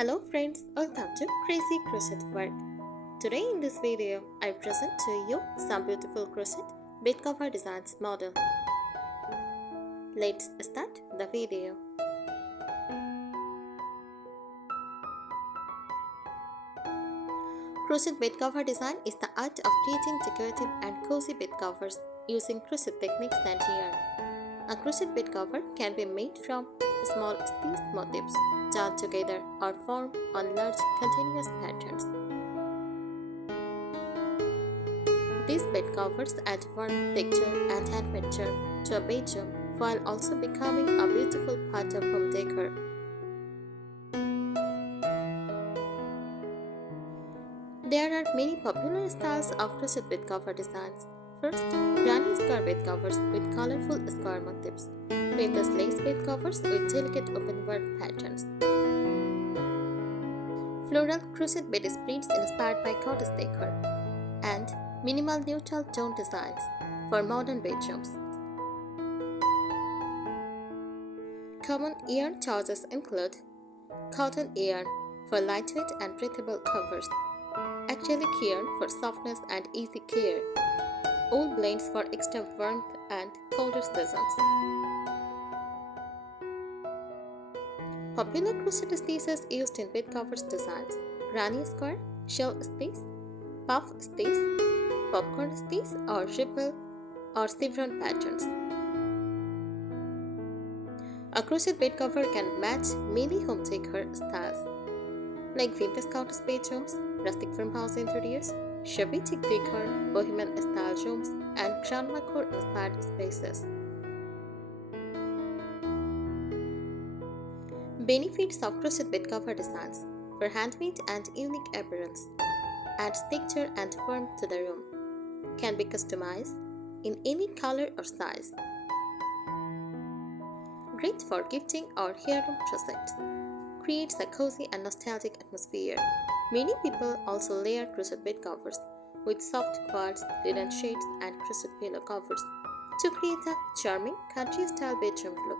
Hello friends, welcome to Crazy Crochet Work. Today in this video, I present to you some beautiful crochet bed cover designs model. Let's start the video. Crochet bed cover design is the art of creating decorative and cozy bed covers using crochet techniques and yarn. A crochet bed cover can be made from small stitch motifs joined together or formed on large continuous patterns. These bed covers add warmth, texture, and handmade charm to a bedroom while also becoming a beautiful part of home decor. There are many popular styles of crochet bed cover designs. First, granny square bed covers with colorful square motifs. Vintage lace bed covers with delicate open work patterns. Floral crochet bed spreads inspired by cottage decor. And minimal neutral tone designs for modern bedrooms. Common yarn choices include cotton yarn for lightweight and breathable covers, acrylic yarn for softness and easy care, wool blends for extra warmth and colder seasons. Popular crochet stitches used in bed covers designs: granny square, shell stitch, puff stitch, popcorn stitch, or ripple or chevron patterns. A crochet bed cover can match many home decor styles like vintage cottage bedrooms, rustic farmhouse interiors, shabby chic decor, bohemian style rooms, and grandma core inspired spaces. Benefits of crochet bed cover designs: for handmade and unique appearance, adds texture and warmth to the room, can be customized in any color or size. Great for gifting or heirloom projects, creates a cozy and nostalgic atmosphere. Many people also layer crochet bed covers with soft quilts, linen shades, and crochet pillow covers to create a charming country-style bedroom look.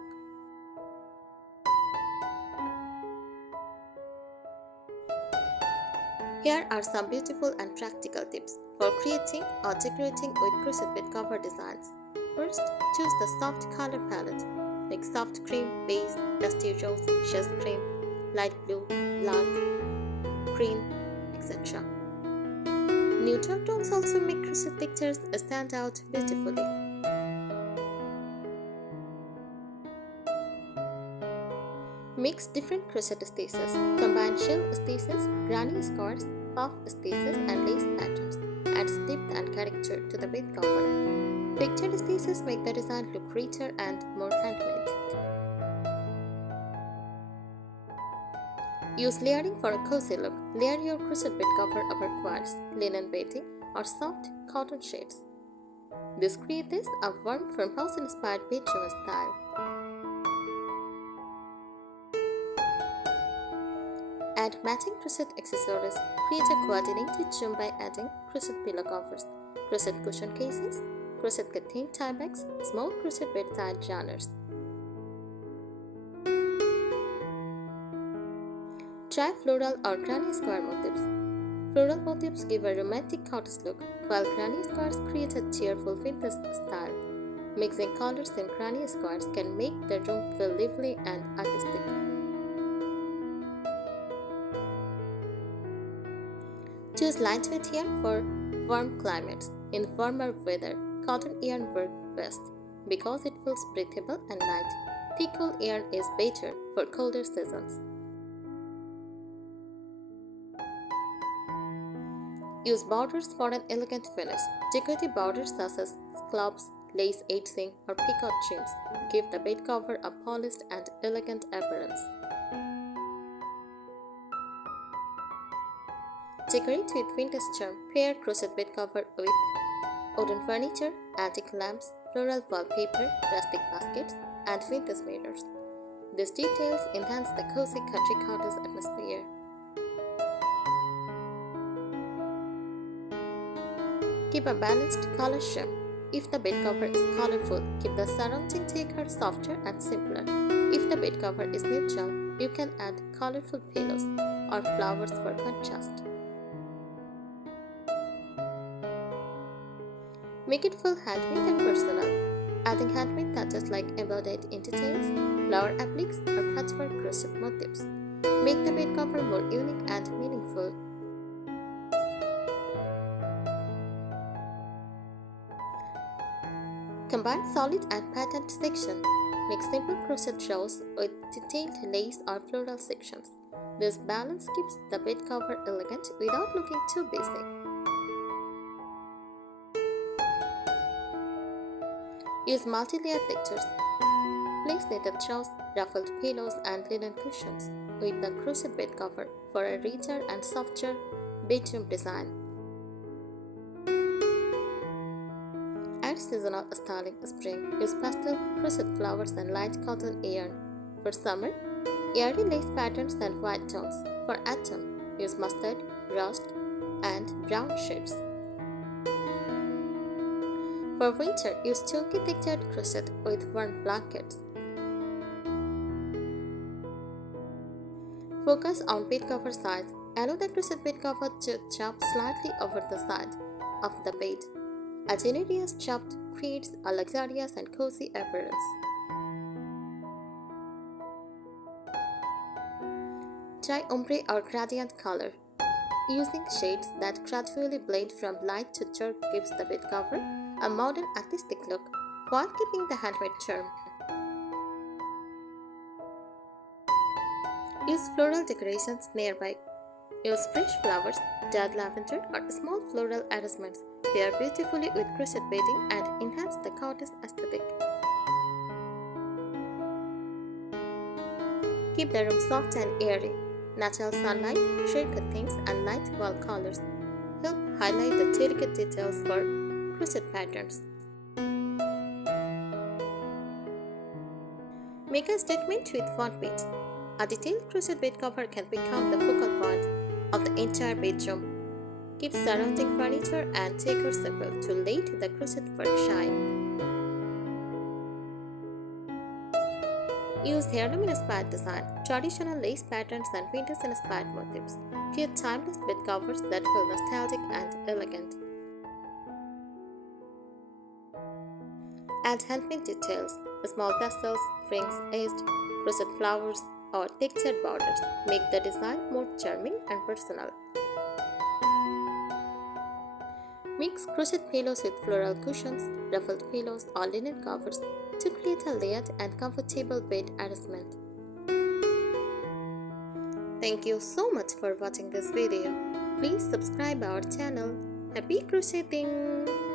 Here are some beautiful and practical tips for creating or decorating with crochet bed cover designs. First, choose the soft color palette like soft cream, beige, dusty rose, chess cream, light blue, black, green, etc. Neutral tones also make crochet textures stand out beautifully. Mix different crochet stitches. Combine shell stitches, granny squares, puff stitches, and lace patterns. Adds depth and character to the bed cover. Textured stitches make the design look richer and more handmade. Use layering for a cozy look. Layer your crochet bed cover over quilts, linen bedding, or soft cotton shades. This creates a warm farmhouse-inspired bedroom style. Add matching crochet accessories. Create a coordinated room by adding crochet pillow covers, crochet cushion cases, crochet curtain tie bags, small crochet bedside runners. Try floral or granny square motifs. Floral motifs give a romantic cottage look, while granny squares create a cheerful vintage style. Mixing colors in granny squares can make the room feel lively and artistic. Choose lightweight yarn for warm climates. In warmer weather, cotton yarn works best because it feels breathable and light. Thick wool yarn is better for colder seasons. Use borders for an elegant finish. Decorative borders such as scallops, lace edging, or peacock trims give the bed cover a polished and elegant appearance. Decorate with vintage charm. Pair crochet bed cover with wooden furniture, antique lamps, floral wallpaper, rustic baskets, and vintage mirrors. These details enhance the cozy country cottage atmosphere. Keep a balanced color scheme. If the bed cover is colorful, keep the surrounding decor softer and simpler. If the bed cover is neutral, you can add colorful pillows or flowers for contrast. Make it full handmade and personal. Adding handmade touches like embroidered details, flower appliques, or patchwork crochet motifs make the bed cover more unique and meaningful. Combine solid and patterned section. Make simple crochet rows with detailed lace or floral sections. This balance keeps the bed cover elegant without looking too basic. Use multi-layered textures. Place knitted throws, ruffled pillows, and linen cushions with the crochet bed cover for a richer and softer bedroom design. Add seasonal styling spring. Use pastel crochet flowers and light cotton yarn. For summer, airy lace patterns and white tones. For autumn, use mustard, rust, and brown shades. For winter, use chunky textured crochet with warm blankets. Focus on bed cover size. Allow the crochet bed cover to drop slightly over the side of the bed. A generous chopped creates a luxurious and cozy appearance. Try ombre or gradient color. Using shades that gradually blend from light to dark gives the bed cover a modern artistic look while keeping the handmade charm. Use floral decorations nearby. Use fresh flowers, dead lavender, or small floral arrangements. Pair beautifully with crochet beading and enhance the cottage aesthetic. Keep the room soft and airy. Natural sunlight, shade curtains, and light wall colors help highlight the delicate details for crochet patterns. Make a statement with one page. A detailed crochet bed cover can become the focal point of the entire bedroom. Keep surrounding furniture and decor simple to let the crochet work shine. Use heirloom-inspired design, traditional lace patterns, and vintage-inspired motifs. Create timeless bed covers that feel nostalgic and elegant. Add handmade details, small tassels, rings, edged, crochet flowers, or textured borders. Make the design more charming and personal. Mix crochet pillows with floral cushions, ruffled pillows, or linen covers to create a layered and comfortable bed arrangement. Thank you so much for watching this video. Please subscribe our channel. Happy crocheting!